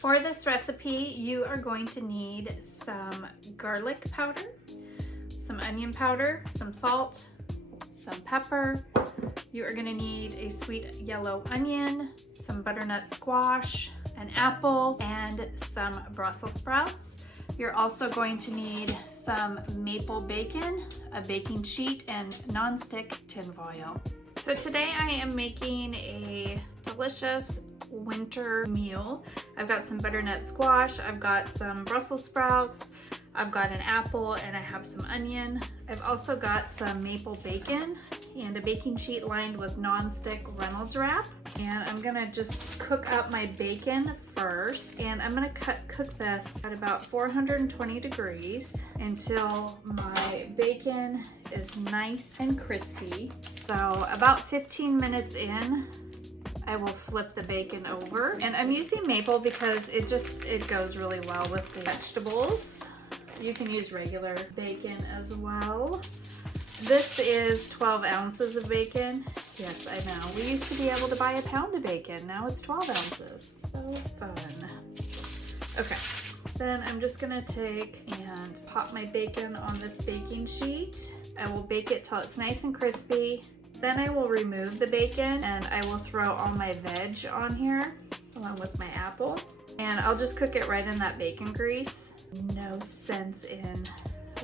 For this recipe, you are going to need some garlic powder, some onion powder, some salt, some pepper. You are gonna need a sweet yellow onion, some butternut squash, an apple, and some Brussels sprouts. You're also going to need some maple bacon, a baking sheet, and non-stick tin foil. So today I am making a delicious winter meal. I've got some butternut squash, I've got some Brussels sprouts, I've got an apple, and I have some onion. I've also got some maple bacon and a baking sheet lined with non-stick Reynolds wrap. And I'm gonna just cook up my bacon first. And I'm gonna cook this at about 420 degrees until my bacon is nice and crispy. So about 15 minutes in, I will flip the bacon over. And I'm using maple because it goes really well with the vegetables. You can use regular bacon as well. This is 12 ounces of bacon. Yes, I know. We used to be able to buy a pound of bacon. Now it's 12 ounces. So fun. Okay, then I'm just gonna take and pop my bacon on this baking sheet. I will bake it till it's nice and crispy. Then I will remove the bacon and I will throw all my veg on here along with my apple. And I'll just cook it right in that bacon grease. No sense in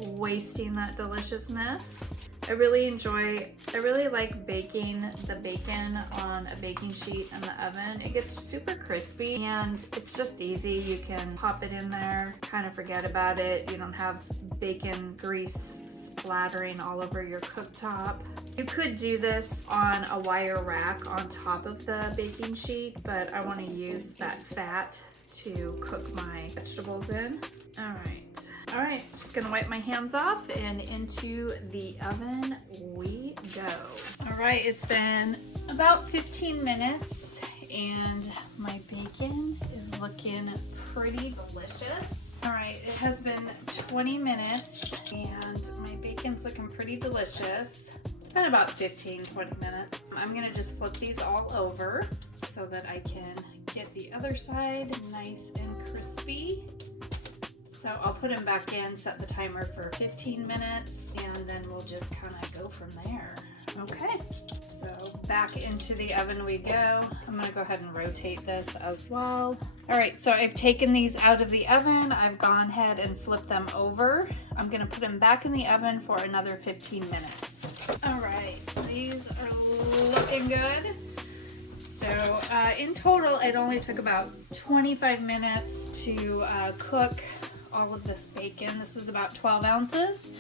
wasting that deliciousness. I really like baking the bacon on a baking sheet in the oven. It gets super crispy and it's just easy. You can pop it in there, kind of forget about it. You don't have bacon grease splattering all over your cooktop. You could do this on a wire rack on top of the baking sheet, but I want to use that fat to cook my vegetables in. All right, just gonna wipe my hands off and into the oven we go. All right, it's been about 15 minutes and my bacon is looking pretty delicious. All right, it has been 20 minutes and my bacon's looking pretty delicious. It's been about 15-20 minutes. I'm gonna just flip these all over so that I can get the other side nice and crispy. So I'll put them back in, set the timer for 15 minutes, and then we'll just kind of go from there. Okay, so back into the oven we go. I'm gonna go ahead and rotate this as well. All right, so I've taken these out of the oven. I've gone ahead and flipped them over. I'm gonna put them back in the oven for another 15 minutes. All right, these are looking good. So in total, it only took about 25 minutes to cook all of this bacon. This is about 12 ounces.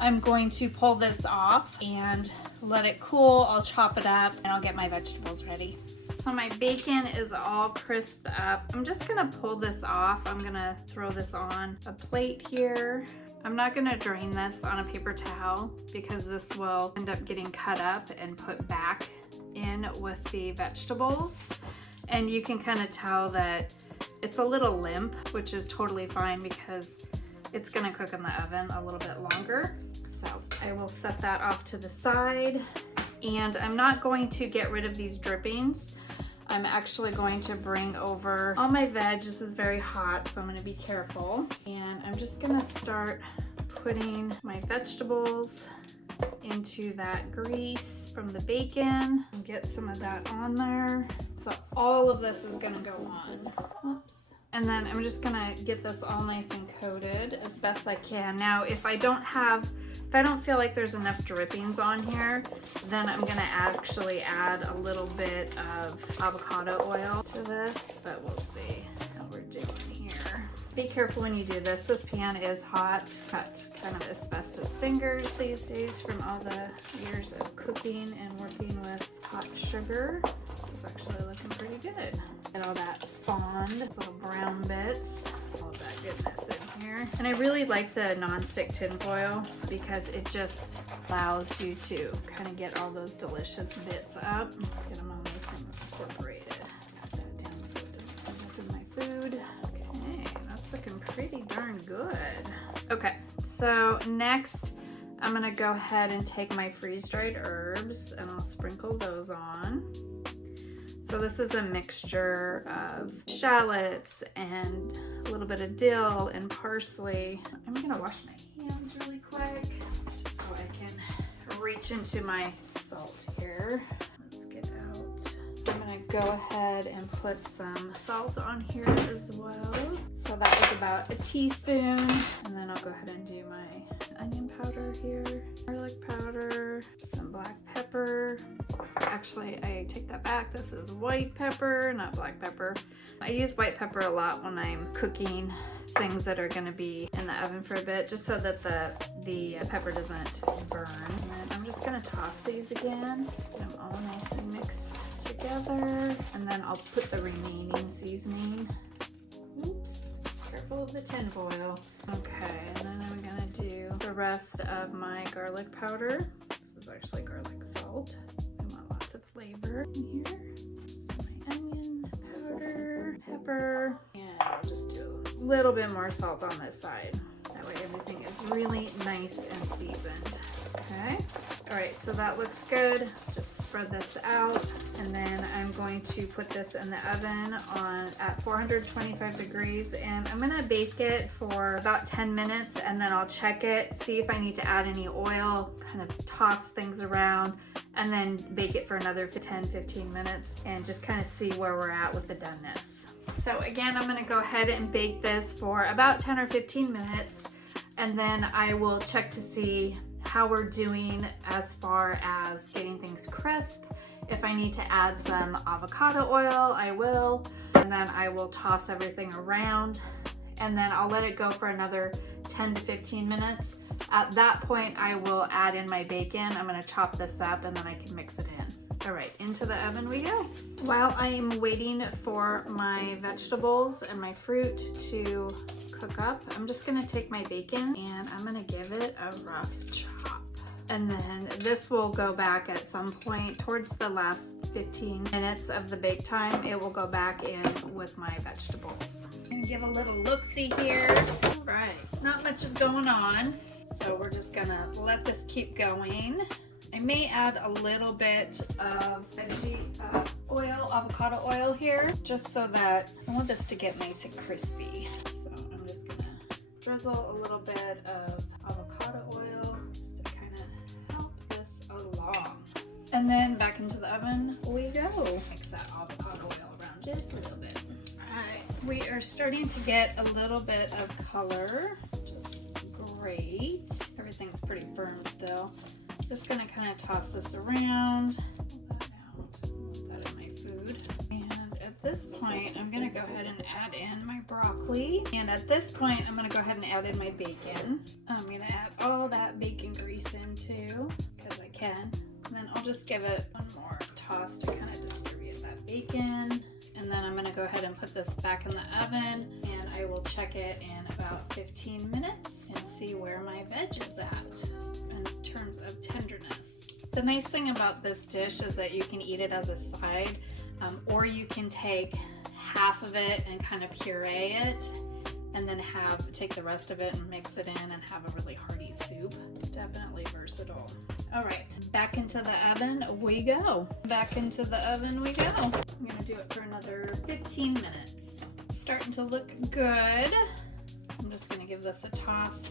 I'm going to pull this off and let it cool. I'll chop it up and I'll get my vegetables ready. So my bacon is all crisped up. I'm just gonna pull this off. I'm gonna throw this on a plate here. I'm not gonna drain this on a paper towel because this will end up getting cut up and put back in with the vegetables. And you can kind of tell that it's a little limp, which is totally fine because it's gonna cook in the oven a little bit longer. So I will set that off to the side. And I'm not going to get rid of these drippings. I'm actually going to bring over all my veg. This is very hot, so I'm gonna be careful. And I'm just gonna start putting my vegetables into that grease from the bacon and get some of that on there. So all of this is gonna go on. Oops. And then I'm just gonna get this all nice and coated as best I can. Now, if I don't feel like there's enough drippings on here, then I'm gonna actually add a little bit of avocado oil to this, but we'll see how we're doing here. Be careful when you do this. This pan is hot. Got kind of asbestos fingers these days from all the years of cooking and working with hot sugar. This is actually looking pretty good. Get all that fond, little brown bits, all of that goodness in here. And I really like the non-stick tin foil because it just allows you to kind of get all those delicious bits up. Get them all nice and incorporated. Cut that down so it doesn't end up in my food. Okay, that's looking pretty darn good. Okay, so next I'm gonna go ahead and take my freeze-dried herbs and I'll sprinkle those on. So this is a mixture of shallots and a little bit of dill and parsley. I'm gonna wash my hands really quick just so I can reach into my salt here. Let's get out. I'm gonna go ahead and put some salt on here as well. So that was about a teaspoon. And then I'll go ahead and do my onion powder here, garlic powder, some black pepper. Actually, I take that back. This is white pepper, not black pepper. I use white pepper a lot when I'm cooking things that are gonna be in the oven for a bit, just so that the pepper doesn't burn. And then I'm just gonna toss these again. Get them all nice and mixed together. And then I'll put the remaining seasoning. Oops, careful of the tin foil. Okay, and then I'm gonna do the rest of my garlic powder. This is actually garlic salt. I want lots of flavor in here. So my onion powder, pepper, and I'll just do a little bit more salt on this side. That way everything is really nice and seasoned. Okay, all right, so that looks good. Just spread this out, and then I'm going to put this in the oven at 425 degrees, and I'm gonna bake it for about 10 minutes, and then I'll check it, see if I need to add any oil, kind of toss things around, and then bake it for another 10-15 minutes, and just kind of see where we're at with the doneness. So again, I'm gonna go ahead and bake this for about 10 or 15 minutes, and then I will check to see how we're doing as far as getting things crisp. If I need to add some avocado oil, I will, and then I will toss everything around, and then I'll let it go for another 10 to 15 minutes. At that point, I will add in my bacon. I'm gonna chop this up and then I can mix it in. All right, into the oven we go. While I am waiting for my vegetables and my fruit to cook up, I'm just gonna take my bacon and I'm gonna give it a rough chop. And then this will go back at some point towards the last 15 minutes of the bake time. It will go back in with my vegetables. I'm gonna give a little look-see here. All right, not much is going on. So we're just gonna let this keep going. I may add a little bit of veggie oil, avocado oil here, just so that I want this to get nice and crispy. So I'm just gonna drizzle a little bit of avocado oil just to kind of help this along. And then back into the oven we go. Mix that avocado oil around just a little bit. All right, we are starting to get a little bit of color, just great. Everything's pretty firm still. Just gonna kind of toss this around. Pull that out. Put that in my food. And at this point, I'm gonna go ahead and add in my broccoli. And at this point, I'm gonna go ahead and add in my bacon. I'm gonna add all that bacon grease in too, because I can. And then I'll just give it one more toss to kind of distribute that bacon. And then I'm gonna go ahead and put this back in the oven, and I will check it in about 15 minutes and see where my veg is at in terms of tenderness. The nice thing about this dish is that you can eat it as a side, or you can take half of it and kind of puree it, and then take the rest of it and mix it in and have a really hearty soup. Definitely versatile. All right, back into the oven we go. Back into the oven we go. I'm gonna do it for another 15 minutes. Starting to look good. I'm just gonna give this a toss.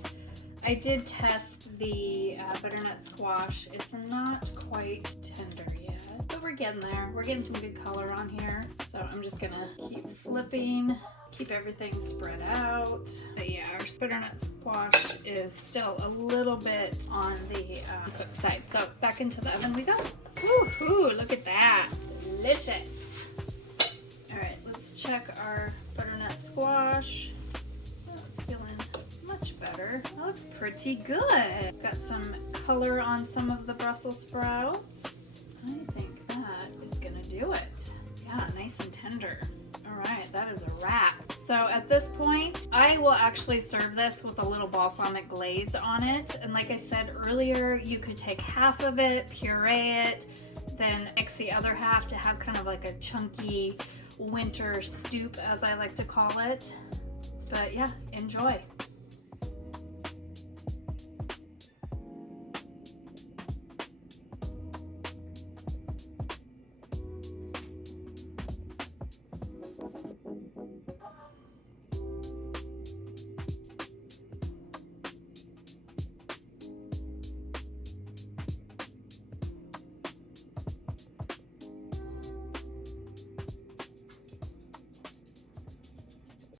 I did test the butternut squash. It's not quite tender yet, but we're getting there. We're getting some good color on here. So I'm just gonna keep flipping, keep everything spread out. But yeah, our butternut squash is still a little bit on the cooked side. So back into the oven we go. Woohoo, look at that. Delicious. All right, let's check our butternut squash. Oh, it's feeling much better. That looks pretty good. Got some color on some of the Brussels sprouts. I think that is gonna do it. Yeah, nice and tender. All right, that is a wrap. So at this point, I will actually serve this with a little balsamic glaze on it. And like I said earlier, you could take half of it, puree it, then mix the other half to have kind of like a chunky winter soup, as I like to call it. But yeah, enjoy.